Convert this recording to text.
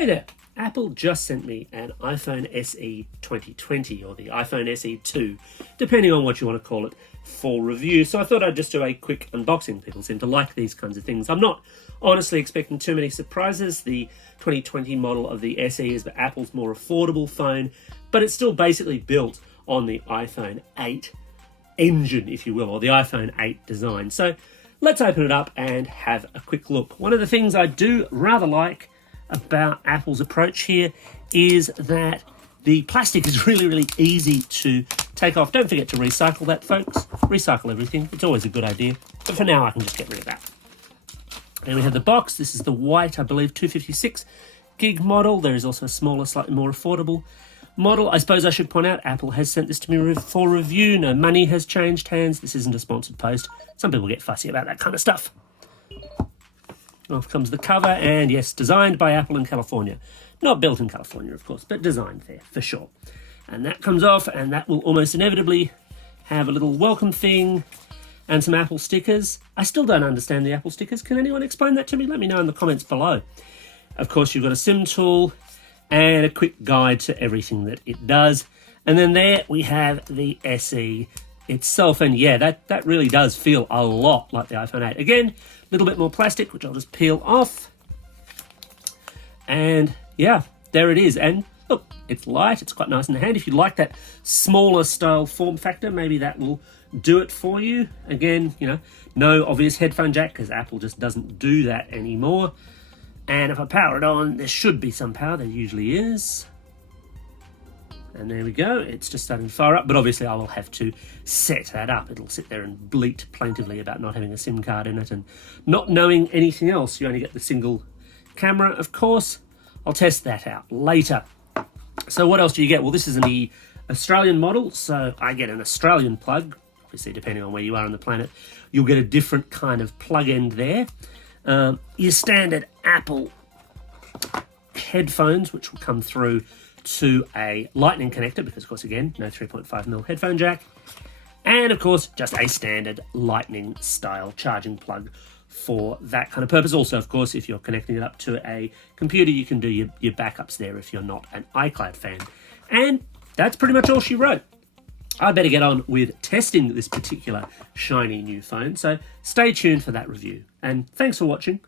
Hey there, Apple just sent me an iPhone SE 2020 or the iPhone SE 2, depending on what you want to call it, for review. So I thought I'd just do a quick unboxing. People seem to like these kinds of things. I'm not honestly expecting too many surprises. The 2020 model of the SE is Apple's more affordable phone, but it's still basically built on the iPhone 8 engine, if you will, or the iPhone 8 design. So let's open it up and have a quick look. One of the things I do rather like about Apple's approach here is that the plastic is really easy to take off. Don't forget to recycle that, folks. Recycle everything. It's always a good idea. But for now, I can just get rid of that. Then we have the box. This is the white, I believe, 256 gig model. There is also a smaller, slightly more affordable model. I suppose I should point out, Apple has sent this to me for review. No money has changed hands. This isn't a sponsored post. Some people get fussy about that kind of stuff. Off comes the cover, and yes, designed by Apple in California. Not built in California, of course, but designed there, for sure. And that comes off, and that will almost inevitably have a little welcome thing and some Apple stickers. I still don't understand the Apple stickers. Can anyone explain that to me? Let me know in the comments below. Of course, you've got a SIM tool and a quick guide to everything that it does. And then there we have the SE itself, and yeah, that really does feel a lot like the iPhone 8. Again, a little bit more plastic, which I'll just peel off. And yeah, there it is. And look, it's light, it's quite nice in the hand. If you like that smaller style form factor, maybe that will do it for you. Again, you know, no obvious headphone jack because Apple just doesn't do that anymore. And if I power it on, there should be some power. There usually is. And there we go. It's just starting to fire up, but obviously I will have to set that up. It'll sit there and bleat plaintively about not having a SIM card in it and not knowing anything else. You only get the single camera, of course. I'll test that out later. So what else do you get? Well, this is the Australian model, so I get an Australian plug. Obviously, depending on where you are on the planet, you'll get a different kind of plug end there. Your standard Apple headphones, which will come through to a lightning connector, because of course, again, no 3.5mm headphone jack. And of course, just a standard lightning style charging plug for that kind of purpose. Also, of course, if you're connecting it up to a computer, you can do your backups there if you're not an iCloud fan. And that's pretty much all she wrote. I better get on with testing this particular shiny new phone. So stay tuned for that review. And thanks for watching.